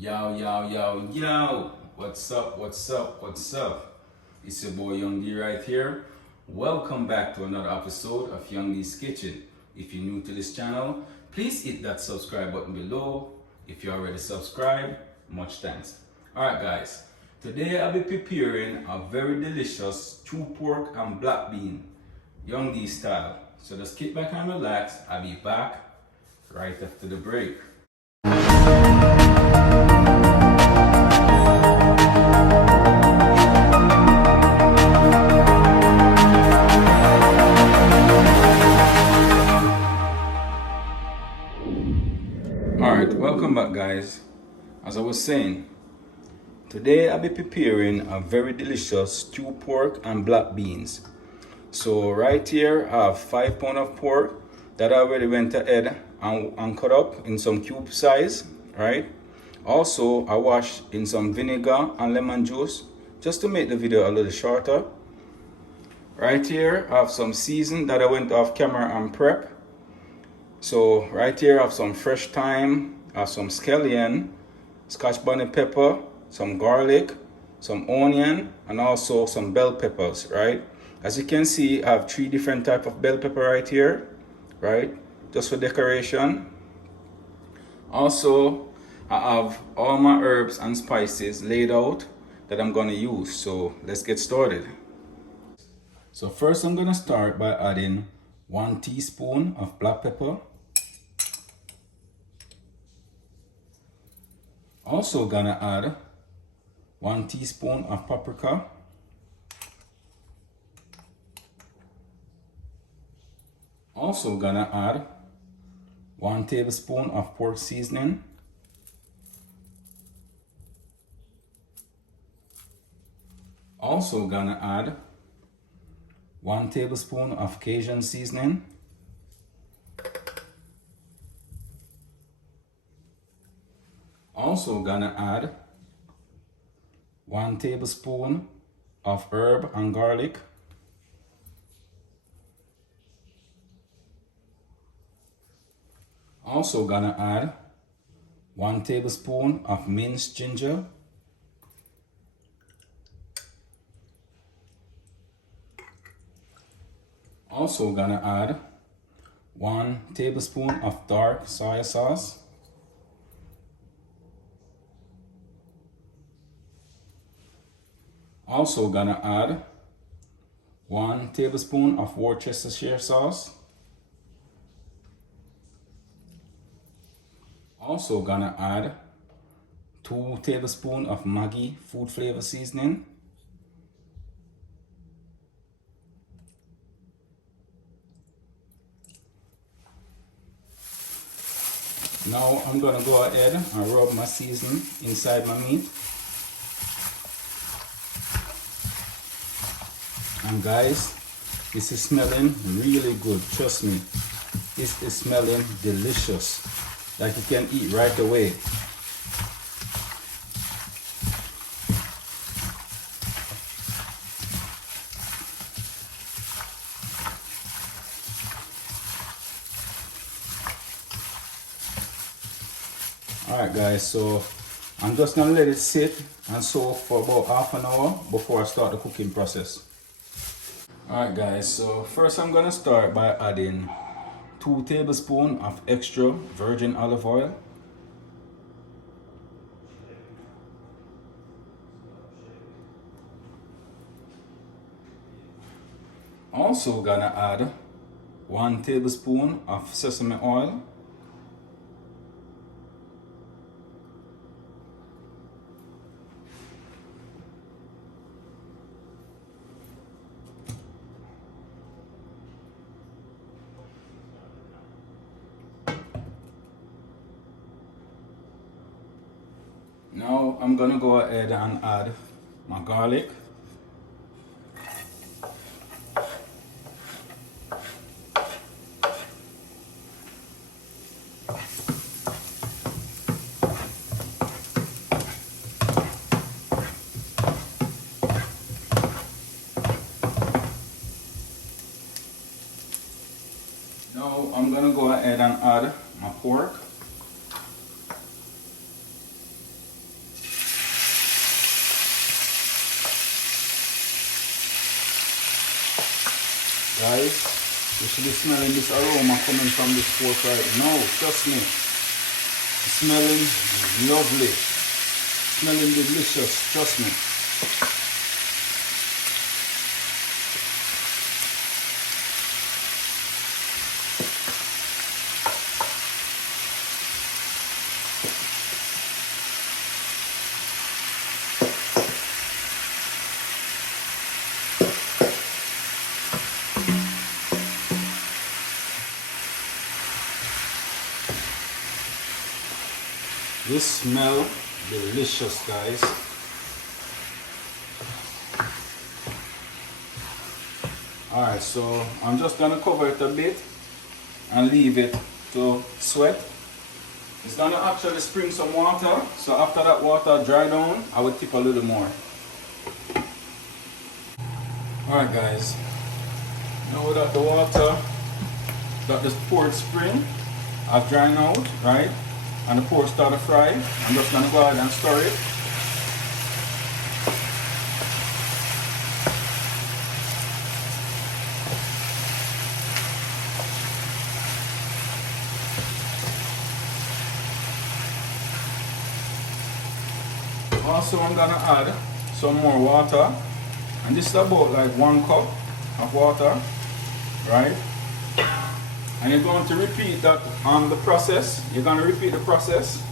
Yo, yo, yo, yo! What's up, what's up, what's up? It's your boy Young D right here. Welcome back to another episode of Young D's Kitchen. If you're new to this channel, please hit that subscribe button below. If you're already subscribed, much thanks. Alright guys, today I'll be preparing a very delicious stew pork and black bean, Young D style. So just kick back and relax. I'll be back right after the break. Alright, welcome back guys. As I was saying, today I'll be preparing a very delicious stew pork and black beans. So right here I have 5 pounds of pork that I already went ahead and cut up in some cube size, right? Also I washed in some vinegar and lemon juice just to make the video a little shorter. Right here I have some season that I went off camera and prep. So right here I have some fresh thyme, I have some scallion, scotch bonnet pepper, some garlic, some onion, and also some bell peppers, right? As you can see, I have 3 different types of bell pepper right here, right? Just for decoration. Also, I have all my herbs and spices laid out that I'm gonna use. So let's get started. So first I'm gonna start by adding 1 teaspoon of black pepper. Also gonna add 1 teaspoon of paprika. Also gonna add 1 tablespoon of pork seasoning. Also gonna add 1 tablespoon of Cajun seasoning. Also gonna add 1 tablespoon of herb and garlic. Also gonna add 1 tablespoon of minced ginger. Also gonna add 1 tablespoon of dark soy sauce. Also gonna add 1 tablespoon of Worcestershire sauce. Also gonna add 2 tablespoons of Maggi food flavor seasoning. Now I'm gonna go ahead and rub my seasoning inside my meat. And guys, this is smelling really good, trust me. This is smelling delicious, like you can eat right away. Alright guys, so I'm just gonna let it sit and soak for about half an hour before I start the cooking process. Alright guys, so first I'm gonna start by adding 2 tablespoons of extra virgin olive oil. Also gonna add 1 tablespoon of sesame oil. Now I'm gonna go ahead and add my garlic. Now I'm gonna go ahead and add my pork. Guys, you should be smelling this aroma coming from this pork right now. Trust me. It's smelling lovely. Smelling delicious. Trust me. This smell delicious, guys. Alright, so I'm just gonna cover it a bit and leave it to sweat. It's gonna actually spring some water, so after that water dry down, I will tip a little more. Alright guys, now that the water, that the pork spring has dried out, right? And the pork start to fry, I'm just gonna go ahead and stir it. Also, I'm gonna add some more water, and this is about like 1 cup of water, right? And you're going to repeat that on the process. You're going to repeat the process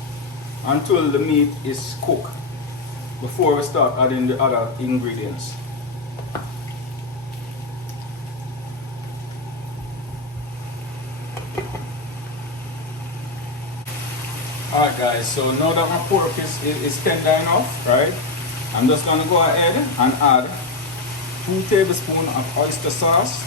until the meat is cooked before we start adding the other ingredients. Alright guys, so now that my pork is tender enough, right? I'm just going to go ahead and add 2 tablespoons of oyster sauce.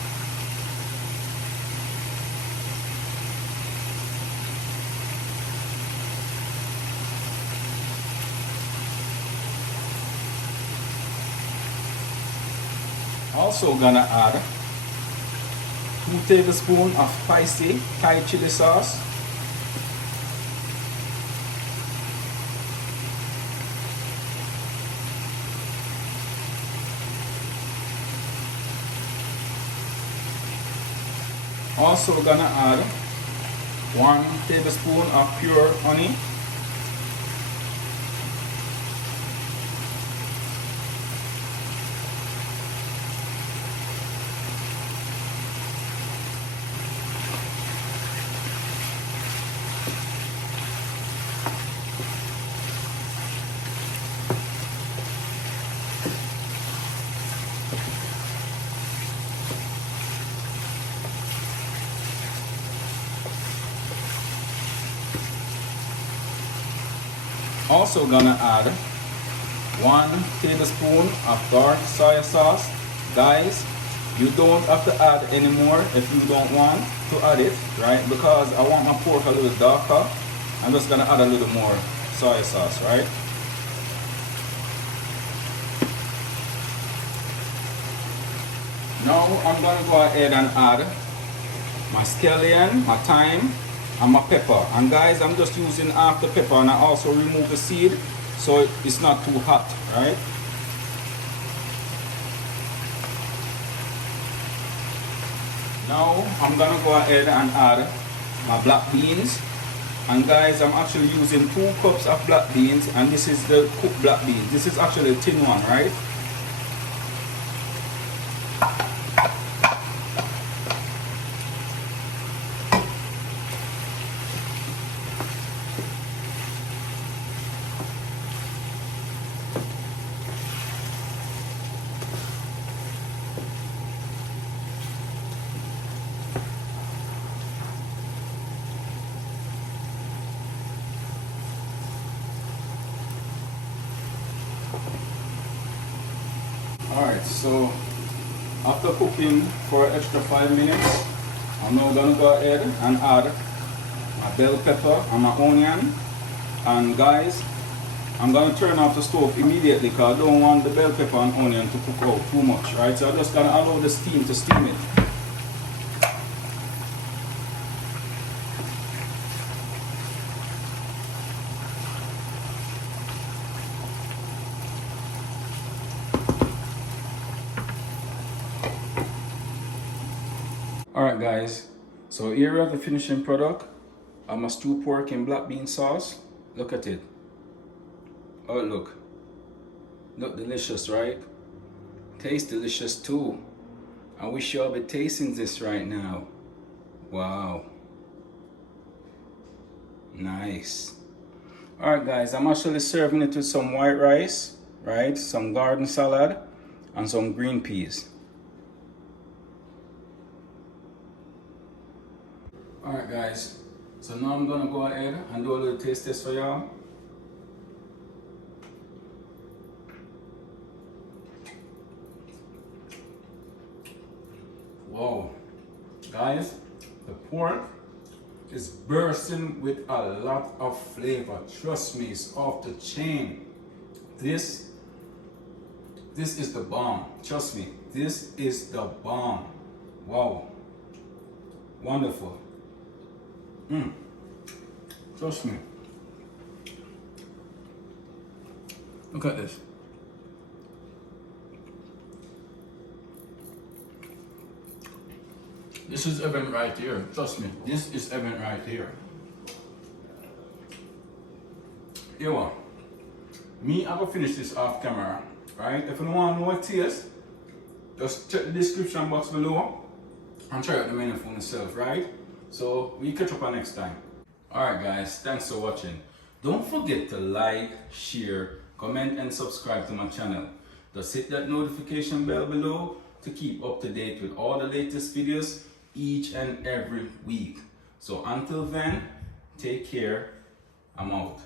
Also gonna add 2 tablespoons of spicy Thai chili sauce. Also gonna add 1 tablespoon of pure honey. Also gonna add 1 tablespoon of dark soya sauce. Guys, you don't have to add any more if you don't want to add it, right? Because I want my pork a little darker, I'm just gonna add a little more soy sauce, right? Now I'm gonna go ahead and add my scallion, my thyme, and my pepper. And guys, I'm just using half the pepper, and I also remove the seed so it's not too hot, right? Now I'm gonna go ahead and add my black beans. And guys, I'm actually using 2 cups of black beans, and this is the cooked black beans. This is actually a tin one, right? Alright, so after cooking for an extra 5 minutes, I'm now going to go ahead and add my bell pepper and my onion. And guys, I'm going to turn off the stove immediately because I don't want the bell pepper and onion to cook out too much, right? So I'm just going to allow the steam to steam it. Alright guys, so here we have the finishing product. I'm a stew pork in black bean sauce. Look at it. Oh look delicious, right? Tastes delicious too. I wish y'all be tasting this right now. Wow, nice. Alright guys, I'm actually serving it with some white rice, right? Some garden salad and some green peas. Alright guys, so now I'm gonna go ahead and do a little taste test for y'all. Whoa, guys, the pork is bursting with a lot of flavor. Trust me, it's off the chain. This is the bomb. Trust me, this is the bomb. Wow, wonderful. Trust me. Look at this. This is heaven right here. Trust me, this is heaven right here. You know, me, I will finish this off camera, right? If you don't want to know what it is, just check the description box below and try out the menu for yourself, right? So we catch up on next time. Alright guys, thanks for watching. Don't forget to like, share, comment and subscribe to my channel. Just hit that notification bell below to keep up to date with all the latest videos each and every week. So until then, take care. I'm out.